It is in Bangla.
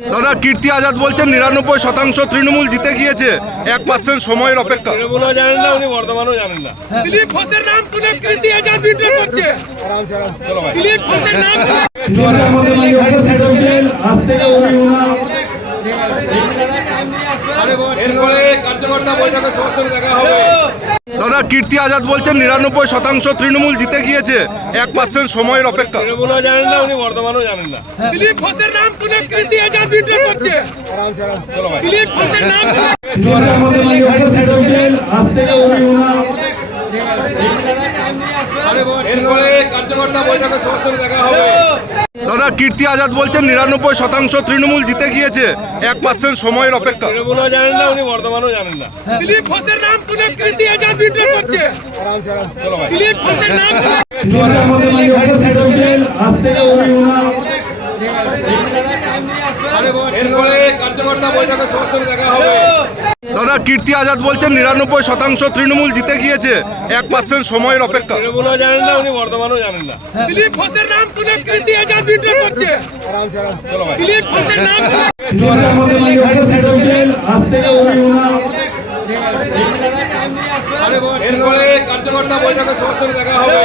দাদা কীর্তি আজাদ বলছেন নিরানব্বই শতাংশ তৃণমূল জিতে গিয়েছে। এক পার্সেন্ট সময়ের অপেক্ষা। তৃণমূলও জানেন না উনি বর্ধমানও জানেন না। দিলীপ ঘোষের নাম শুনে কৃতি আজাদ ভিডিও করছে। দিলীপ ঘোষের নাম শুনে জোরের মধ্যে ওকে সেট হচ্ছেন আজ থেকে উনি ওনার। এরপরে কার্যকর্তা বৈঠকে সঙ্গে দেখা হবে। কীর্তি আজাদ বলছেন নিরানব্বই শতাংশ তৃণমূল জিতে গিয়েছে। এক পার্সেন্ট সময়ের অপেক্ষা। তৃণমূলও জানেন না উনি বর্ধমানও জানেন না। দিলীপ ঘোষের নাম শুনে কৃতি আজাদ ভিডিও করছে। দিলীপ ঘোষের নাম শুনে জোরের মধ্যে ওকে সেট হচ্ছেন আজ থেকে উনি দাদা কীর্তি আজাদ বলছেন নিরানব্বই শতাংশ তৃণমূল জিতে গিয়েছে। এক পার্সেন্ট সময়ের অপেক্ষা। তৃণমূলও জানেন না উনি বর্ধমানও জানেন না। দিলীপ ঘোষের নাম শুনে কৃতি আজাদ ভিডিও করছে। দিলীপ ঘোষের নাম শুনে জোরের মধ্যে ওকে সেট হচ্ছেন আজ থেকে উনি ওনার এরপরে কার্যকর্তা বৈঠকে সঙ্গে দেখা হবে। দাদা কীর্তি আজাদ বলছেন নিরানব্বই শতাংশ তৃণমূল জিতে গিয়েছে। এক পার্সেন্ট সময়ের অপেক্ষা। তৃণমূলও জানেন না উনি বর্ধমানও জানেন না। দিলীপ ঘোষের নাম শুনে কৃতি আজাদ ভিডিও করছে। চলো ভাই। দিলীপ ঘোষের নাম শুনে জোরের মধ্যে ওকে সেট হচ্ছেন আজ থেকে উনি ওনার এরপরে কার্যকর্তা বৈঠকে সবার সঙ্গে দেখা হবে।